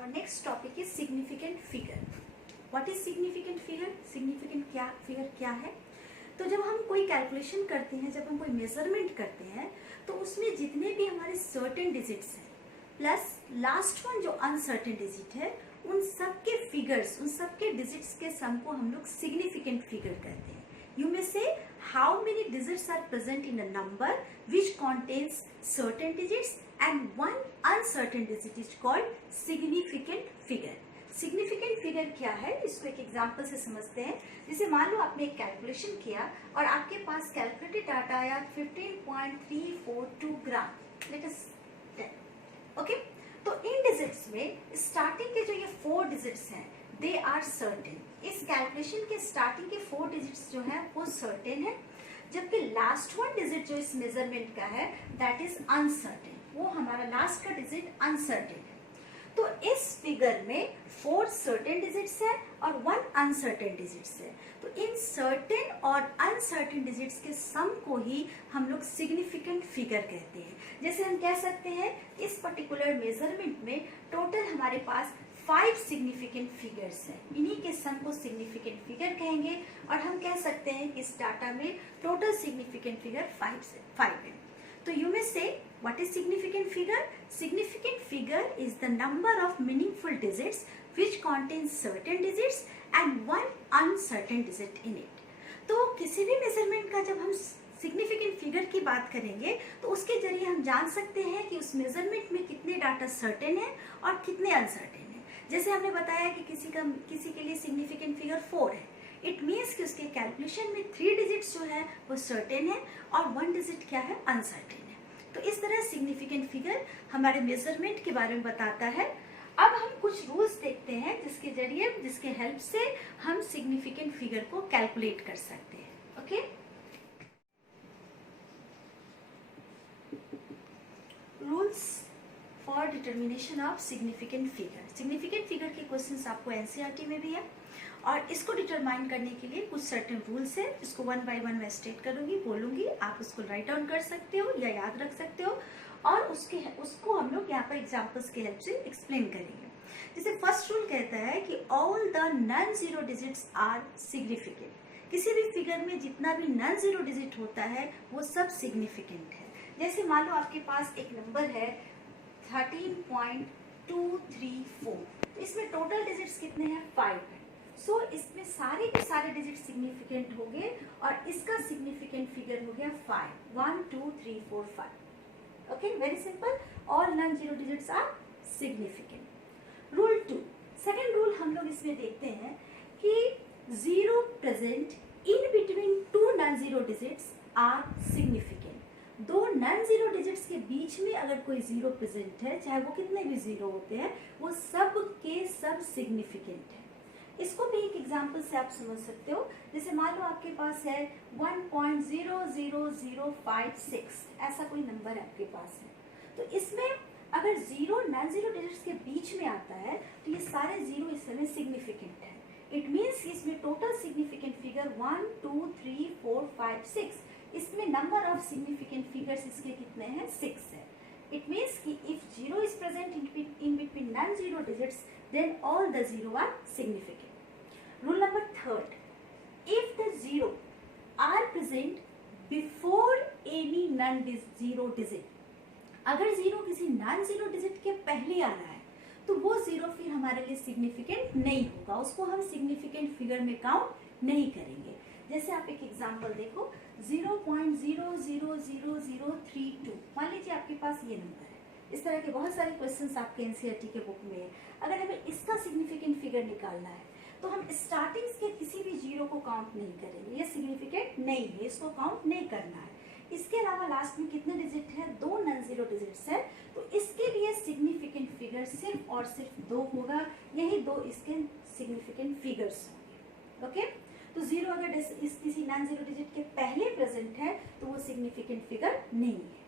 our next topic is significant figure. What is significant figure? Significant figure क्या है? तो जब हम कोई कैलकुलेशन करते हैं, जब हम कोई मेजरमेंट करते हैं, तो उसमें जितने भी हमारे सर्टेन डिजिट्स हैं प्लस लास्ट वन जो अनसर्टेन डिजिट है, उन सब के फिगर्स, उन सब के डिजिट्स के सम को हम लोग सिग्निफिकेंट फिगर कहते हैं. You may say how many digits are present in a number which contains certain digits and one uncertain digit is called significant figure. Significant figure क्या है, इसको एक एग्जांपल से समझते हैं. जैसे मान लो आपने एक कैलकुलेशन किया और आपके पास कैलकुलेटेड डाटा आया 15.342 ग्राम. Let us okay. तो इन डिजिट्स में स्टार्टिंग के जो ये 4 डिजिट्स हैं दे आर सर्टेन. इस कैलकुलेशन के स्टार्टिंग के 4 डिजिट्स जो है वो सर्टेन है, जबकि लास्ट वन डिजिट जो इस मेजरमेंट का है दैट इज अनसर्टेन. वो हमारा लास्ट का डिजिट अनसर्टेन है. तो इस फिगर में 4 सर्टेन डिजिट्स है और 1 अनसर्टेन डिजिट्स है. तो इन सर्टेन और अनसर्टेन डिजिट्स के सम को ही हम लोग सिग्निफिकेंट फिगर कहते हैं. जैसे हम कह सकते हैं इस पर्टिकुलर मेजरमेंट में टोटल हमारे पास 5 सिग्निफिकेंट फिगर्स हैं. इन्हीं के सम को सिग्निफिकेंट फिगर कहेंगे और हम कह सकते हैं कि इस डाटा में टोटल सिग्निफिकेंट फिगर 5 है. तो यू मे से what is significant figure? Significant figure is the number of meaningful digits which contains certain digits and one uncertain digit in it. तो किसी भी मेजरमेंट का जब हम सिग्निफिकेंट फिगर की बात करेंगे तो उसके जरिए हम जान सकते हैं कि उस मेजरमेंट में कितने डाटा सर्टेन है और कितने अनसर्टेन है. जैसे हमने बताया कि किसी के लिए सिग्निफिकेंट फिगर 4 है. इट मीन्स कि उसके कैलकुलेशन में 3 डिजिट्स जो है वो सर्टेन है और 1 डिजिट क्या है, अनसर्टेन है. तो इस तरह सिग्निफिकेंट फिगर हमारे मेजरमेंट के बारे में बताता है. अब हम कुछ रूल्स देखते हैं जिसके हेल्प से हम सिग्निफिकेंट फिगर को कैलकुलेट कर सकते हैं. Okay. Rules for determination of significant figure. Significant figure के क्वेश्चंस आपको एनसीईआरटी में भी है और इसको डिटरमाइन करने के लिए कुछ सर्टेन रूल्स है. इसको 1 बाय 1 मैं स्टेट करूंगी, बोलूंगी, आप उसको राइट डाउन कर सकते हो या याद रख सकते हो और उसको हम लोग यहाँ पर एग्जाम्पल्स की हेल्प से एक्सप्लेन करेंगे. जैसे फर्स्ट रूल कहता है कि all the non zero digits are significant. किसी भी फिगर में जितना भी नॉन जीरो डिजिट होता है वो सब सिग्निफिकेंट है. जैसे मान लो आपके पास एक नंबर है 13.234. इसमें टोटल डिजिट्स कितने हैं, 5 है. सो इसमें सारे के सारे डिजिट सिग्निफिकेंट हो गए और इसका सिग्निफिकेंट फिगर हो गया 5. 1 2 3 4 5. Okay, very simple. All non zero digits are significant. Rule 2, second rule हम लोग इसमें देखते हैं कि zero present in between 2 non zero digits are significant. 2 non zero digits के बीच में अगर कोई जीरो प्रेजेंट है, चाहे वो कितने भी जीरो होते हैं, वो सब के सब सिग्निफिकेंट है. इसको भी एक एग्जांपल से आप समझ सकते हो. जैसे मान लो आपके पास है 1.00056, ऐसा कोई नंबर आपके पास है. तो इसमें अगर जीरो नॉन जीरो डिजिट्स के बीच में आता है तो ये सारे जीरो इस समय सिग्निफिकेंट है. इट मीन्स इसमें टोटल सिग्निफिकेंट फिगर 1 2 3 4 5 6. इसमें नंबर ऑफ सिग्निफिकेंट फिगर्स इसके कितने हैं, 6 है. इट मीन्स कि if zero is present in between non zero digits then all the zero are significant. Rule number 3, if the zero are present before any non-zero digit, अगर zero किसी non zero digit के पहले आ रहा है तो वो zero फिर हमारे लिए सिग्निफिकेंट नहीं होगा, उसको हम सिग्निफिकेंट फिगर में काउंट नहीं करेंगे. जैसे आप एक एग्जांपल देखो 0.00032. मान लीजिए आपके पास ये नंबर है. इस तरह के बहुत सारे क्वेश्चंस आपके एनसीईआरटी के बुक में है. अगर हमें इसका सिग्निफिकेंट फिगर निकालना है तो हम स्टार्टिंग के किसी भी जीरो को काउंट नहीं करेंगे, ये सिग्निफिकेंट नहीं है, इसको काउंट नहीं करना है. इसके अलावा लास्ट में कितने डिजिट है, 2 नॉन जीरो डिजिट्स है. तो इसके लिए सिग्निफिकेंट फिगर सिर्फ और सिर्फ 2 होगा. यही 2 इसके सिग्निफिकेंट फिगर्स होंगे. ओके. तो जीरो अगर किसी नॉन जीरो डिजिट के पहले प्रेजेंट है तो वो सिग्निफिकेंट फिगर नहीं है.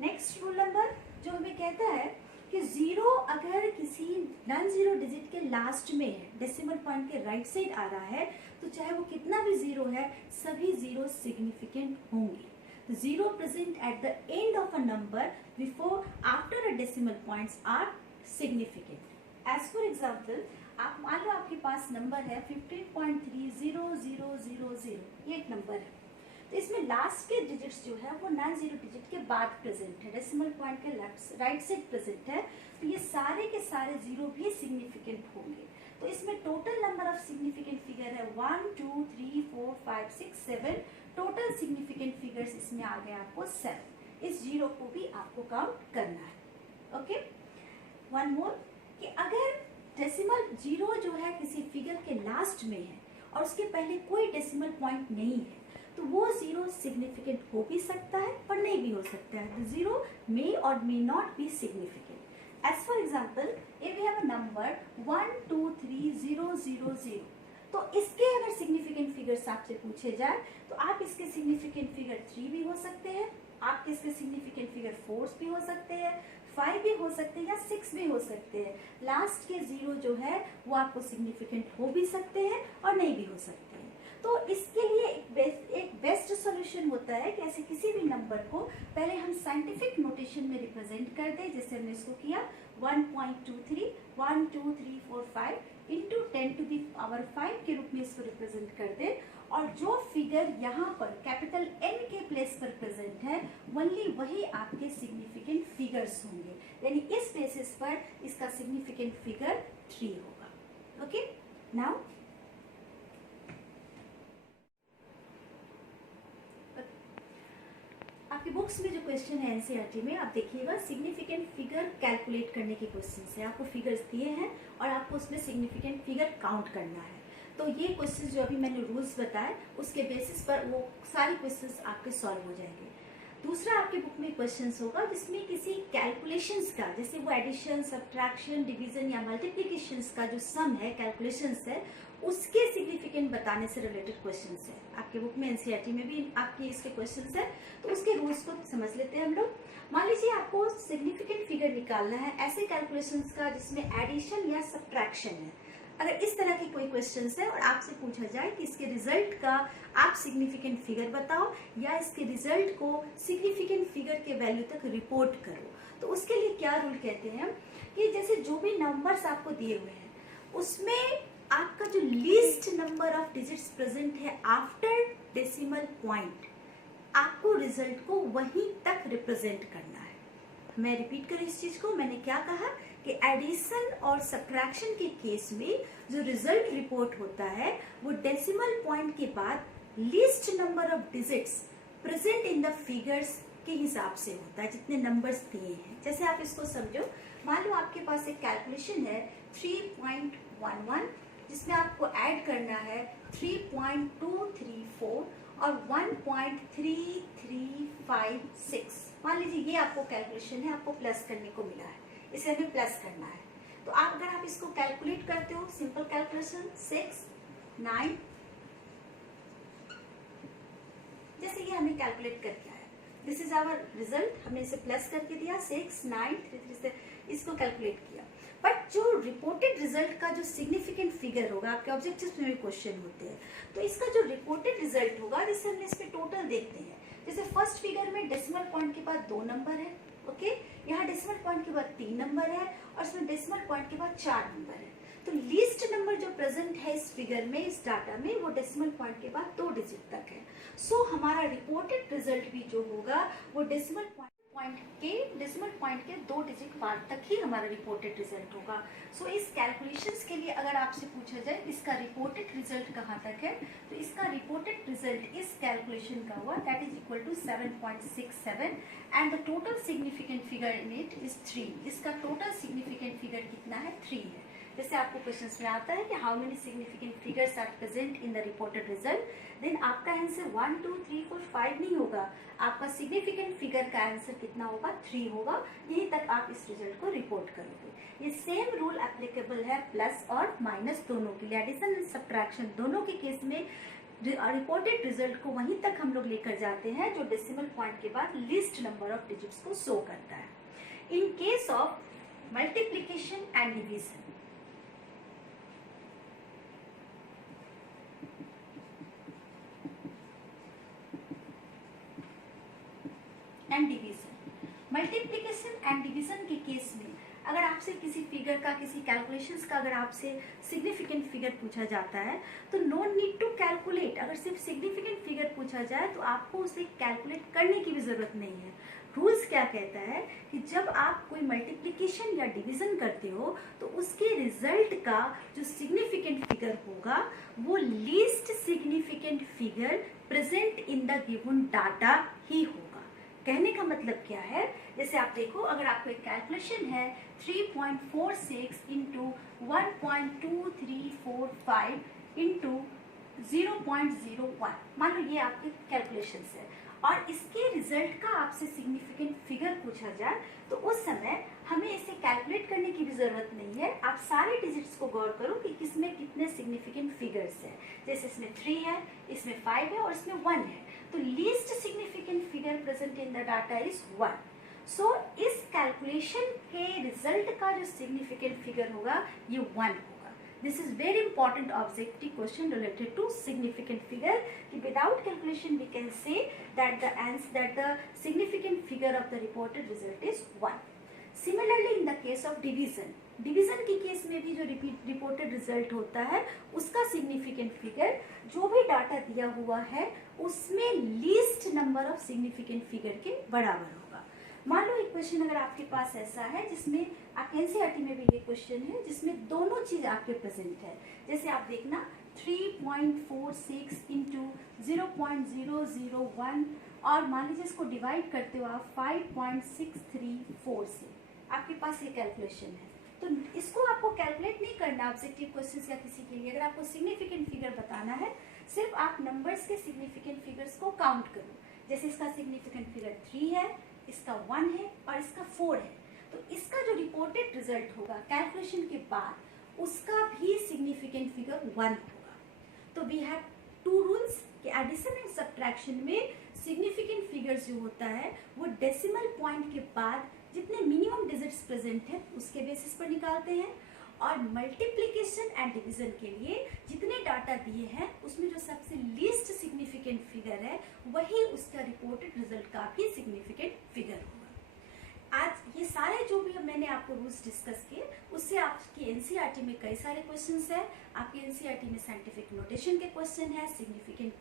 नेक्स्ट रूल नंबर जो हमें कहता है कि जीरो अगर किसी नॉन जीरो डिजिट के लास्ट में है, डेसिमल पॉइंट के राइट साइड आ रहा है, तो चाहे वो कितना भी जीरो है सभी जीरो सिग्निफिकेंट होंगे. Zero present at the end of a number before after a decimal points are significant. As for example आप मान लो आपके पास नंबर है 15.300000, ये एक नंबर है। तो इसमें लास्ट के डिजिट्स जो है वो 90 डिजिट के बाद प्रेजेंट है, डेसिमल पॉइंट के लेफ्ट राइट साइड प्रेजेंट है। तो ये सारे के सारे जीरो भी सिग्निफिकेंट होंगे। तो इसमें total number of significant figure है 1 2 3 4 5 6 7। टोटल सिग्निफिकेंट फिगर्स इसमें आ गए आपको 7। इस जीरो को भी आपको काउंट करना है। ओके, वन मोर कि अगर डेसिमल जीरो जो है किसी फिगर के लास्ट में है और उसके पहले कोई डेसिमल पॉइंट नहीं है तो वो जीरो सिग्निफिकेंट हो भी सकता है और नहीं भी हो सकता है। द जीरो मे और may not be significant. As for example if we have a number 123000, तो इसके अगर सिग्निफिकेंट फिगर्स आपसे पूछे जाए तो आप इसके सिग्निफिकेंट फिगर 3 भी हो सकते हैं, आप इसके सिग्निफिकेंट फिगर 4 भी हो सकते हैं, 5 भी हो सकते हैं या 6 भी हो सकते हैं। लास्ट के जीरो जो है वो आपको सिग्निफिकेंट हो भी सकते हैं और नहीं भी हो सकते हैं। तो इसके लिए एक बेस्ट सॉल्यूशन होता है कि ऐसे किसी भी नंबर को पहले हम साइंटिफिक नोटेशन में रिप्रेजेंट कर दें, जैसे हमने इसको किया 1.23 1 2 3 4 5 इंटू 10 टू दी पावर 5 के रूप में इसको रिप्रेजेंट कर दें। और जो फिगर यहाँ पर कैपिटल N के प्लेस पर प्रेजेंट है ओनली वही आपके सिग्निफिकेंट फिगर्स होंगे, यानी इस बेसिस पर इसका सिग्निफिकेंट फिगर 3 होगा। ओके, नाउ आपकी बुक्स में जो क्वेश्चन है एनसीईआरटी में आप देखिएगा, सिग्निफिकेंट फिगर कैलकुलेट करने के क्वेश्चंस है। आपको फिगर्स दिए हैं और आपको उसमें सिग्निफिकेंट फिगर काउंट करना है। तो ये क्वेश्चंस जो अभी मैंने रूल्स बताए उसके बेसिस पर वो सारे क्वेश्चंस आपके सॉल्व हो जाएंगे। दूसरा आपके बुक में क्वेश्चंस होगा जिसमें किसी कैलकुलेशंस का, जैसे वो एडिशन, सब्ट्रैक्शन, डिवीजन या मल्टीप्लिकेशंस का जो सम है, कैलकुलेशंस है, उसके सिग्निफिकेंट बताने से रिलेटेड क्वेश्चंस है। आपके बुक में एनसीईआरटी में भी आपके इसके क्वेश्चंस है, तो उसके रूल्स को समझ लेते हैं हम लोग। मान लीजिए आपको सिग्निफिकेंट फिगर निकालना है ऐसे कैलकुलेशंस का जिसमें एडिशन या सब्ट्रैक्शन है। अगर इस तरह के कोई क्वेश्चंस है और आपसे पूछा जाए कि इसके रिजल्ट का आप सिग्निफिकेंट फिगर बताओ या इसके रिजल्ट को सिग्निफिकेंट फिगर के वैल्यू तक रिपोर्ट करो, तो उसके लिए क्या रूल कहते हैं कि जैसे जो भी नंबर्स आपको दिए हुए हैं उसमें आपका जो least number of digits present है आफ्टर डेसिमल पॉइंट, आपको रिजल्ट को वहीं तक रिप्रेजेंट करना है। मैं रिपीट करूं इस चीज को, मैंने क्या कहा कि एडिशन और सब्ट्रैक्शन के केस में जो रिजल्ट रिपोर्ट होता है वो डेसिमल पॉइंट के बाद least number of digits present in the figures के हिसाब से होता है, जितने नंबर्स दिए हैं। जैसे आप इसको समझो, मान लो आपके पास एक कैलकुलेशन है 3.11 जिसमें आपको ऐड करना है 3.234 और 1.3356। मान लीजिए ये आपको कैलकुलेशन है, आपको प्लस करने को मिला है, इसे हमें प्लस करना है। तो आप अगर आप इसको कैलकुलेट करते हो, सिंपल कैलकुलेशन 6 9, जैसे ये हमें कैलकुलेट करके आया, दिस इज आवर रिजल्ट, हमने इसे प्लस करके दिया 6 9 3 3 से इसको कैलकुलेट किया। बट जो रिपोर्टेड रिजल्ट का जो सिग्निफिकेंट फिगर होगा, आपके ऑब्जेक्टिव्स में भी क्वेश्चन होते हैं, तो इसका जो रिपोर्टेड रिजल्ट होगा जिसे हमने इसमें टोटल देखते हैं। जैसे फर्स्ट फिगर में डेसिमल पॉइंट के बाद 2 नंबर है, ओके, यहाँ डेसिमल पॉइंट के बाद 3 नंबर है और इसमें डेसिमल पॉइंट के बाद 4 नंबर है। तो लीस्ट नंबर जो प्रेजेंट है इस फिगर में, इस डाटा में, वो डेसिमल पॉइंट के बाद 2 डिजिट तक है। सो हमारा रिपोर्टेड रिजल्ट भी जो होगा वो डेसिमल पॉइंट के 2 डिजिट बाद तक ही हमारा रिपोर्टेड रिजल्ट होगा। सो इस कैलकुलेशंस के लिए अगर आपसे पूछा जाए इसका रिपोर्टेड रिजल्ट कहाँ तक है, तो इसका रिपोर्टेड रिजल्ट इस कैलकुलेशन का हुआ that is equal to 7.67 and the total significant figure in it is 3। इसका टोटल सिग्निफिकेंट फिगर कितना है, 3 है। जैसे आपको क्वेश्चंस में आता है कि how many significant figures are present in the reported result, then आपका आंसर 1 2 3 4 5 नहीं होगा, आपका सिग्निफिकेंट फिगर का आंसर कितना होगा, 3 होगा। यहीं तक आप इस रिजल्ट को रिपोर्ट करोगे। ये सेम रूल एप्लीकेबल है प्लस और माइनस दोनों के लिए, एडिशन एंड सब्ट्रैक्शन दोनों के केस में रिपोर्टेड रिजल्ट को वहीं तक हम लोग लेकर जाते हैं जो डेसिमल पॉइंट के बाद लीस्ट नंबर ऑफ डिजिट्स को शो करता है। In case of multiplication and division, and division, multiplication and division के केस में अगर आपसे किसी फिगर का, किसी कैलकुलेशंस का अगर आपसे सिग्निफिकेंट फिगर पूछा जाता है तो नो नीड टू कैलकुलेट। अगर सिर्फ सिग्निफिकेंट फिगर पूछा जाए तो आपको उसे कैलकुलेट करने की भी ज़रूरत नहीं है। रूल्स क्या कहता है कि जब आप कोई मल्टीप्लिकेशन या डिवीजन करते हो तो उसके रिजल्ट का जो सिग्निफिकेंट फिगर होगा वो least significant figure present in the given data ही होगा। कहने का मतलब क्या है, जैसे आप देखो अगर आपको एक कैलकुलेशन है 3.46 इंटू 1.2345 इंटू 0.01, मान लो ये आपके कैलकुलेशन है और इसके रिजल्ट का आपसे सिग्निफिकेंट फिगर पूछा जाए तो उस समय हमें इसे कैलकुलेट करने की भी जरूरत नहीं है। आप सारे डिजिट्स को गौर करो कि किसमें कितने सिग्निफिकेंट फिगर्स हैं। जैसे इसमें 3 है, इसमें 5 है और इसमें 1 है, तो least significant figure present in the data is 1। सो इस कैलकुलेशन के रिजल्ट का जो सिग्निफिकेंट फिगर होगा ये 1 होगा। This is very important objective question related to significant figure. Without calculation, we can say that the significant figure of the reported result is 1. Similarly, in the case of division की case में भी जो reported result होता है उसका significant figure जो भी data दिया हुआ है उसमें least number of significant figure के बराबर होगा। मान लो एक क्वेश्चन अगर आपके पास ऐसा है जिसमें आप एनसीईआरटी में भी ये क्वेश्चन है जिसमें दोनों चीज आपके प्रेजेंट है। जैसे आप देखना 3.46 इंटू 0.001 और मान लीजिए इसको डिवाइड करते हो आप 5.634 से, आपके पास ये कैलकुलेशन है। तो इसको आपको कैलकुलेट नहीं करना ऑब्जेक्टिव क्वेश्चंस या किसी के लिए। अगर आपको सिग्निफिकेंट फिगर बताना है सिर्फ आप नंबर्स के सिग्निफिकेंट फिगर्स को काउंट करो। जैसे इसका सिग्निफिकेंट फिगर 3 है, इसका 1 है और इसका 4 है, तो इसका जो रिपोर्टेड रिजल्ट होगा कैलकुलेशन के बाद उसका भी सिग्निफिकेंट फिगर 1 होगा। तो वी हैव 2 रूल्स कि एडिशन एंड सब्ट्रैक्शन में सिग्निफिकेंट फिगर्स जो होता है वो डेसिमल पॉइंट के बाद जितने मिनिमम डिजिट्स प्रेजेंट है उसके बेसिस पर निकालते हैं, और मल्टीप्लिकेशन एंड डिवीजन के लिए जितने डाटा दिए हैं उसमें जो सबसे लीस्ट सिग्निफिकेंट फिगर है वही उसका रिपोर्टेड रिजल्ट का भी सिग्निफिकेंट फिगर होगा। आज ये सारे जो भी मैंने आपको रूल्स डिस्कस किए उससे आपकी एनसीईआरटी में कई सारे क्वेश्चंस है। आपकी एनसीईआरटी में साइंटिफिक नोटेशन के क्वेश्चन है, सिग्निफिकेंट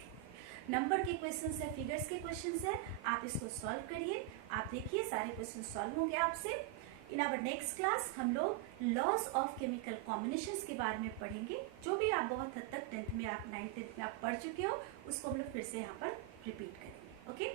नंबर के क्वेश्चंस है, फिगर्स के क्वेश्चंस है। आप इसको सॉल्व करिए, आप देखिए सारे क्वेश्चन सॉल्व होंगे आपसे। इन आवर नेक्स्ट क्लास हम लोग लॉज ऑफ केमिकल कॉम्बिनेशंस के बारे में पढ़ेंगे। जो भी आप बहुत हद तक 10th में, आप 9th 10th में आप पढ़ चुके हो उसको हम लोग फिर से यहाँ पर रिपीट करेंगे। ओके।